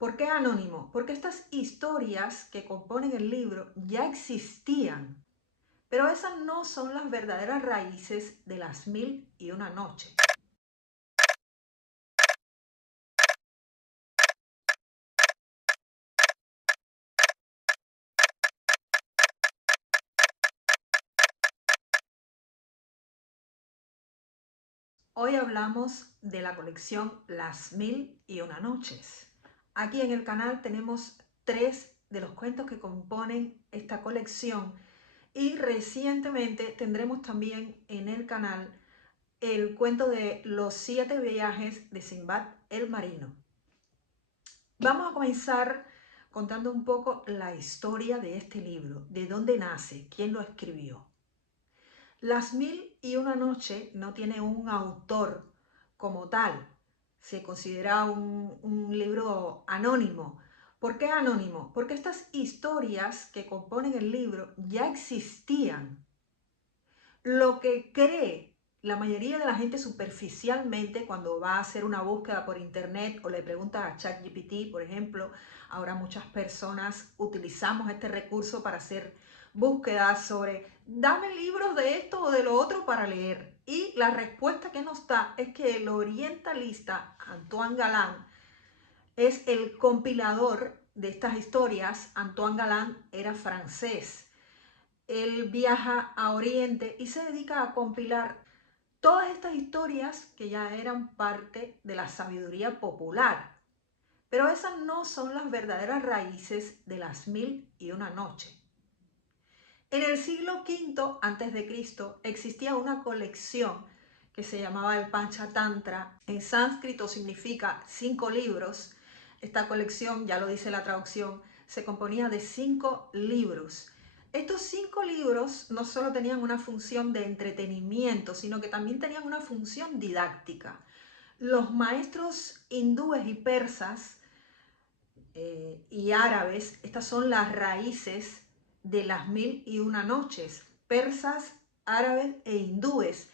¿Por qué anónimo? Porque estas historias que componen el libro ya existían, pero esas no son las verdaderas raíces de Las Mil y una Noche. Hoy hablamos de la colección Las Mil y una Noches. Aquí en el canal tenemos 3 de los cuentos que componen esta colección y recientemente tendremos también en el canal el cuento de los 7 viajes de Sinbad el Marino. Vamos a comenzar contando un poco la historia de este libro, de dónde nace, quién lo escribió. Las Mil y una Noche no tiene un autor como tal, se considera un libro anónimo. ¿Por qué anónimo? Porque estas historias que componen el libro ya existían. Lo que cree la mayoría de la gente superficialmente cuando va a hacer una búsqueda por internet o le pregunta a ChatGPT, por ejemplo, ahora muchas personas utilizamos este recurso para hacer búsquedas sobre dame libros de esto o de lo otro para leer. Y la respuesta que nos da es que el orientalista Antoine Galland es el compilador de estas historias. Antoine Galland era francés. Él viaja a Oriente y se dedica a compilar todas estas historias que ya eran parte de la sabiduría popular. Pero esas no son las verdaderas raíces de Las Mil y una Noche. En el siglo V a.C. existía una colección que se llamaba el Panchatantra. En sánscrito significa 5 libros. Esta colección, ya lo dice la traducción, se componía de 5 libros. Estos 5 libros no solo tenían una función de entretenimiento, sino que también tenían una función didáctica. Los maestros hindúes y persas y árabes, estas son las raíces de Las Mil y una Noches, persas, árabes e hindúes.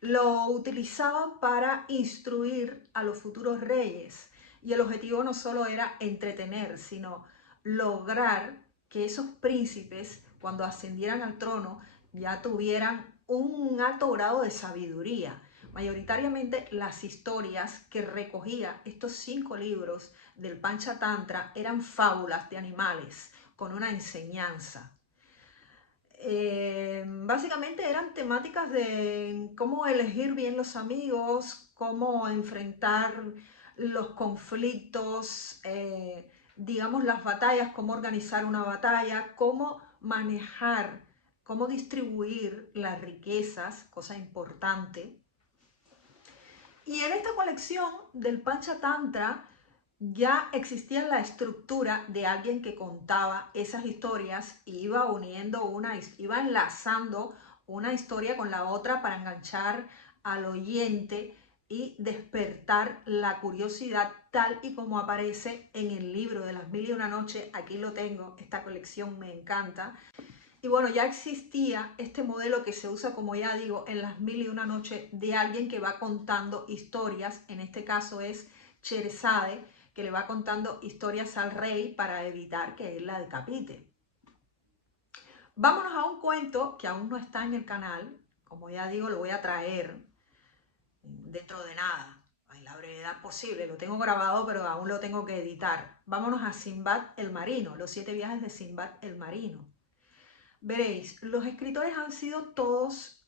Lo utilizaban para instruir a los futuros reyes y el objetivo no solo era entretener, sino lograr que esos príncipes, cuando ascendieran al trono, ya tuvieran un alto grado de sabiduría. Mayoritariamente las historias que recogía estos 5 libros del Panchatantra eran fábulas de animales con una enseñanza. Básicamente eran temáticas de cómo elegir bien los amigos, cómo enfrentar los conflictos, digamos las batallas, cómo organizar una batalla, cómo manejar, cómo distribuir las riquezas, cosa importante. Y en esta colección del Panchatantra ya existía la estructura de alguien que contaba esas historias y iba iba enlazando una historia con la otra para enganchar al oyente y despertar la curiosidad tal y como aparece en el libro de Las Mil y una Noche. Aquí lo tengo, esta colección me encanta. Y bueno, ya existía este modelo que se usa, como ya digo, en Las Mil y una Noche, de alguien que va contando historias. En este caso es Sherazade, que le va contando historias al rey para evitar que él la decapite. Vámonos a un cuento que aún no está en el canal. Como ya digo, lo voy a traer dentro de nada, en la brevedad posible. Lo tengo grabado, pero aún lo tengo que editar. Vámonos a Sinbad el Marino, los 7 viajes de Sinbad el Marino. Veréis, los escritores han sido todos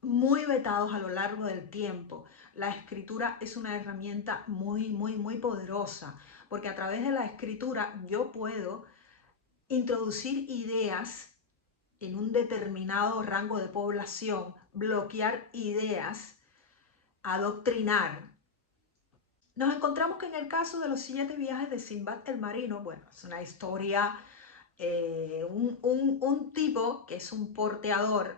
muy vetados a lo largo del tiempo. La escritura es una herramienta muy poderosa, porque a través de la escritura yo puedo introducir ideas en un determinado rango de población, bloquear ideas, adoctrinar. Nos encontramos que en el caso de los 7 viajes de Sinbad el Marino, bueno, es una historia, un tipo que es un porteador,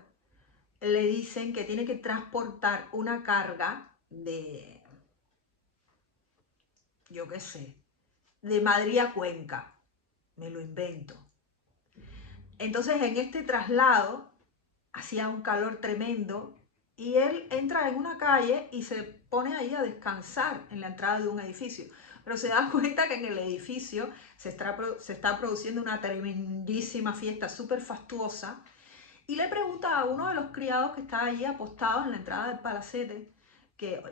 le dicen que tiene que transportar una carga de, yo qué sé, de Madrid a Cuenca, me lo invento. Entonces en este traslado hacía un calor tremendo y él entra en una calle y se pone ahí a descansar en la entrada de un edificio. pero se da cuenta que en el edificio se está produciendo una tremendísima fiesta súper fastuosa y le pregunta a uno de los criados que está allí apostado en la entrada del palacete que,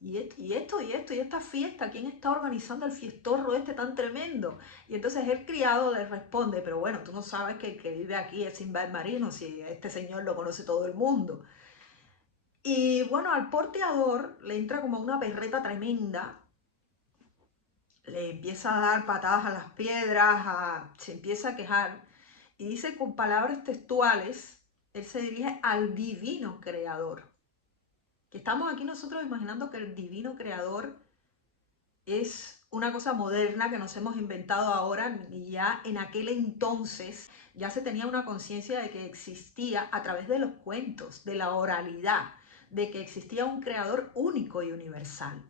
y esta fiesta, ¿quién está organizando el fiestorro este tan tremendo? Y entonces el criado le responde, pero bueno, tú no sabes que el que vive aquí es Sinbad el Marino, si este señor lo conoce todo el mundo. Y bueno, al porteador le entra como una perreta tremenda, le empieza a dar patadas a las piedras, se empieza a quejar y dice con palabras textuales, él se dirige al divino creador. Que estamos aquí nosotros imaginando que el divino creador es una cosa moderna que nos hemos inventado ahora, y ya en aquel entonces ya se tenía una conciencia de que existía a través de los cuentos, de la oralidad, de que existía un creador único y universal.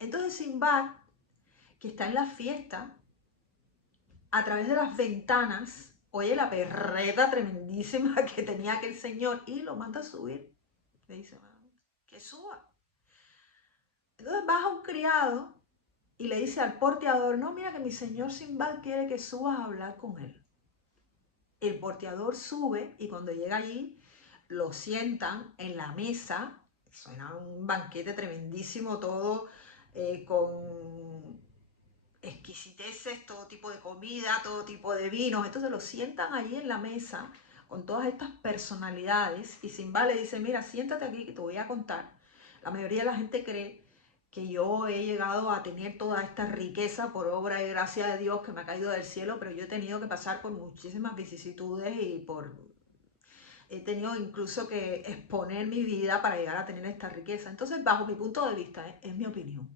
Entonces Sinbad, que está en la fiesta, a través de las ventanas, oye la perreta tremendísima que tenía aquel señor y lo manda a subir. Le dice, que suba. Entonces baja un criado y le dice al porteador, no, mira que mi señor Sinbad quiere que subas a hablar con él. El porteador sube y cuando llega allí lo sientan en la mesa, suena un banquete tremendísimo, todo con exquisiteces, todo tipo de comida, todo tipo de vinos. Entonces lo sientan allí en la mesa con todas estas personalidades y Sinbad le dice, mira, siéntate aquí que te voy a contar. La mayoría de la gente cree que yo he llegado a tener toda esta riqueza por obra y gracia de Dios que me ha caído del cielo, pero yo he tenido que pasar por muchísimas vicisitudes y he tenido incluso que exponer mi vida para llegar a tener esta riqueza. Entonces, bajo mi punto de vista, es mi opinión.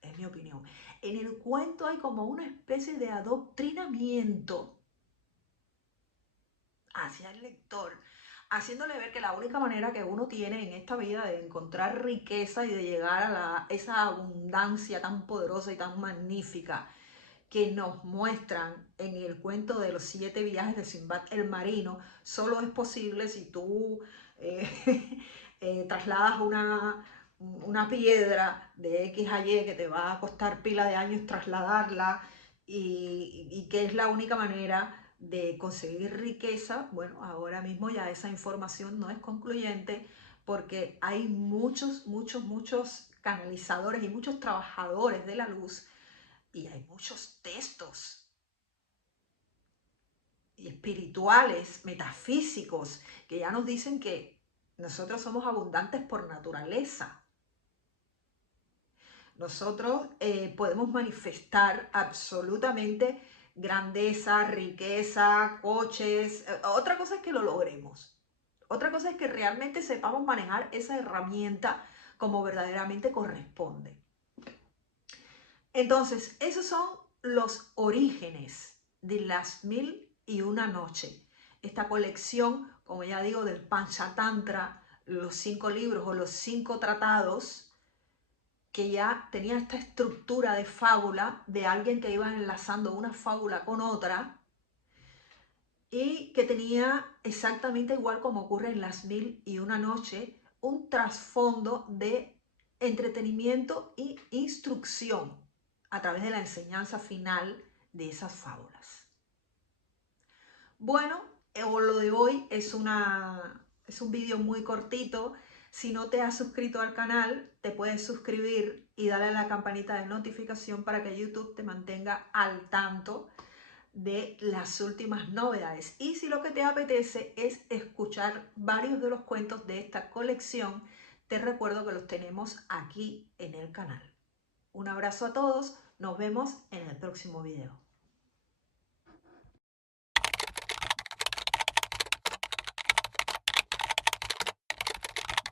Es mi opinión. En el cuento hay como una especie de adoctrinamiento hacia el lector, haciéndole ver que la única manera que uno tiene en esta vida de encontrar riqueza y de llegar a esa abundancia tan poderosa y tan magnífica que nos muestran en el cuento de los 7 viajes de Sinbad el Marino, solo es posible si tú trasladas una piedra de X a Y que te va a costar pila de años trasladarla y que es la única manera de conseguir riqueza. Bueno, ahora mismo ya esa información no es concluyente porque hay muchos canalizadores y muchos trabajadores de la luz y hay muchos textos espirituales, metafísicos, que ya nos dicen que nosotros somos abundantes por naturaleza. Nosotros podemos manifestar absolutamente grandeza, riqueza, coches. Otra cosa es que lo logremos. Otra cosa es que realmente sepamos manejar esa herramienta como verdaderamente corresponde. Entonces, esos son los orígenes de las 1001 noche. Esta colección, como ya digo, del Panchatantra, los 5 libros o los 5 tratados, que ya tenía esta estructura de fábula de alguien que iba enlazando una fábula con otra y que tenía exactamente igual como ocurre en las 1001 noche, un trasfondo de entretenimiento e instrucción a través de la enseñanza final de esas fábulas. Bueno, lo de hoy es un vídeo muy cortito. Si no te has suscrito al canal, te puedes suscribir y darle a la campanita de notificación para que YouTube te mantenga al tanto de las últimas novedades. Y si lo que te apetece es escuchar varios de los cuentos de esta colección, te recuerdo que los tenemos aquí en el canal. Un abrazo a todos, nos vemos en el próximo video.